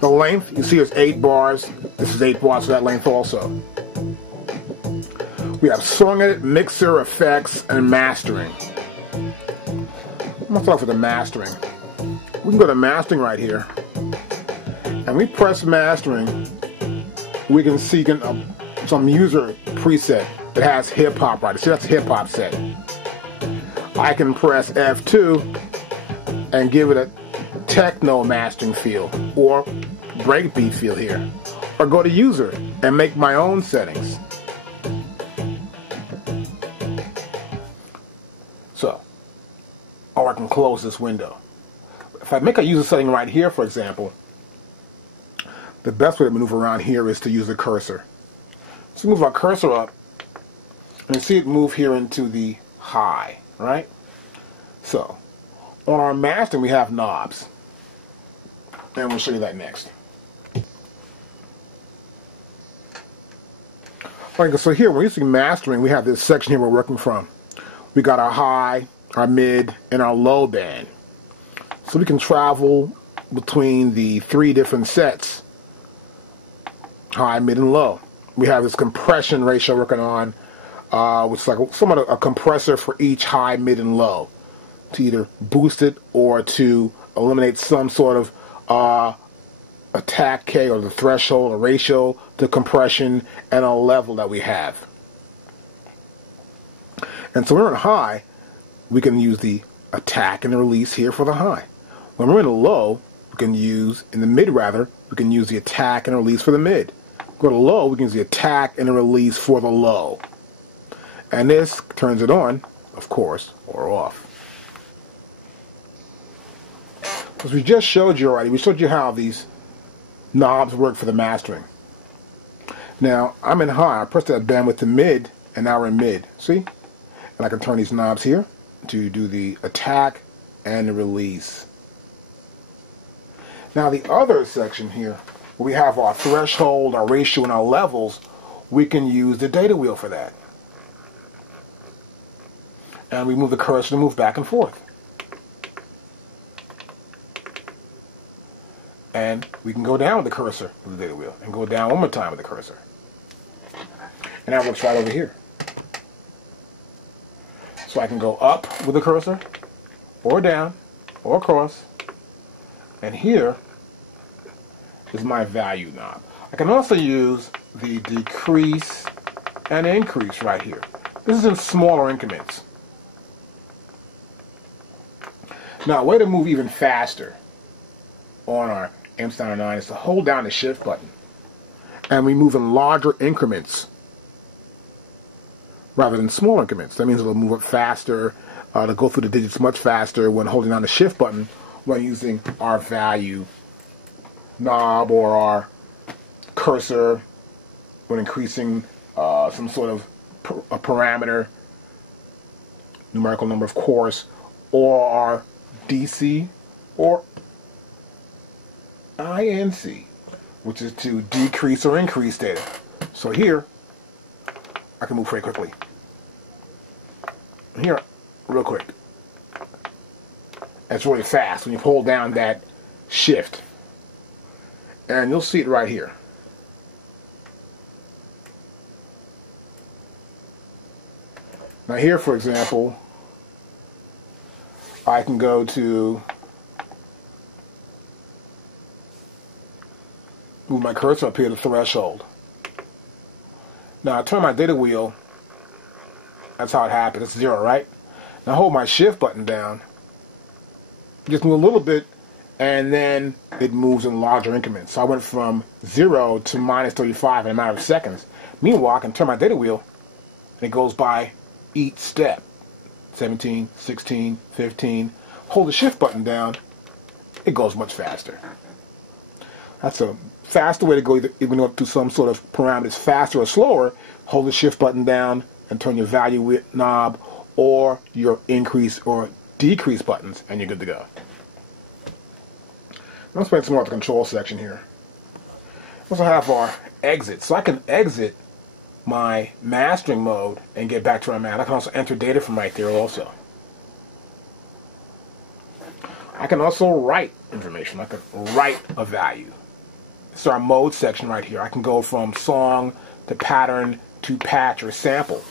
The length, you see, is 8 bars. This is 8 bars for that length also. We have song edit, mixer, effects, and mastering. I'm going to start off with the mastering. We can go to mastering right here. And we press mastering. We can see some user preset that has hip hop right here. See, that's a hip hop set. I can press F2 and give it a techno mastering feel or breakbeat feel here. Or go to user and make my own settings. So, or I can close this window. If I make a user setting right here, for example, the best way to maneuver around here is to use the cursor. So move our cursor up and see it move here into the high, right? So, on our mastering we have knobs. And we'll show you that next. Alright, so here, when we're using mastering, we have this section here we're working from. We got our high, our mid, and our low band. So we can travel between the 3 different sets, high, mid, and low. We have this compression ratio working on, which is like somewhat a compressor for each high, mid, and low, to either boost it or to eliminate some sort of attack K or the threshold or ratio to compression and a level that we have. And so when we're in high, we can use the attack and the release here for the high. When we're in the low, we can use, in the mid rather, we can use the attack and release for the mid. Go to low, we can use the attack and the release for the low. And this turns it on, of course, or off. As we just showed you already, we showed you how these knobs work for the mastering. Now, I'm in high, I press that bandwidth to mid, and now we're in mid. See? And I can turn these knobs here to do the attack and the release. Now the other section here, where we have our threshold, our ratio, and our levels, we can use the data wheel for that. And we move the cursor to move back and forth. And we can go down with the cursor with the data wheel, and go down one more time with the cursor. And that works right over here. So I can go up with the cursor, or down, or across, and here is my value knob. I can also use the decrease and increase right here. This is in smaller increments. Now, a way to move even faster on our MC909 is to hold down the shift button, and we move in larger increments rather than small increments. That means it'll move up faster, to go through the digits much faster when holding down the shift button when using our value knob or our cursor when increasing some sort of a parameter, numerical number of course, or our DC or INC, which is to decrease or increase data. So here, I can move very quickly. Here, real quick. It's really fast when you hold down that shift. And you'll see it right here. Now here, for example, I can go to move my cursor up here to threshold. Now I turn my data wheel. That's how it happens. It's 0, right? Now hold my shift button down. Just move a little bit, and then it moves in larger increments. So I went from 0 to minus 35 in a matter of seconds. Meanwhile, I can turn my data wheel, and it goes by each step. 17, 16, 15. Hold the shift button down, it goes much faster. That's a faster way to go, even up to some sort of parameters faster or slower. Hold the shift button down and turn your value knob or your increase or decrease buttons, and you're good to go. Let's spend some more of the control section here. We also have our exit. So I can exit my mastering mode and get back to where I'm at. I can also enter data from right there also. I can also write information. I can write a value. This is our mode section right here. I can go from song to pattern to patch or sample.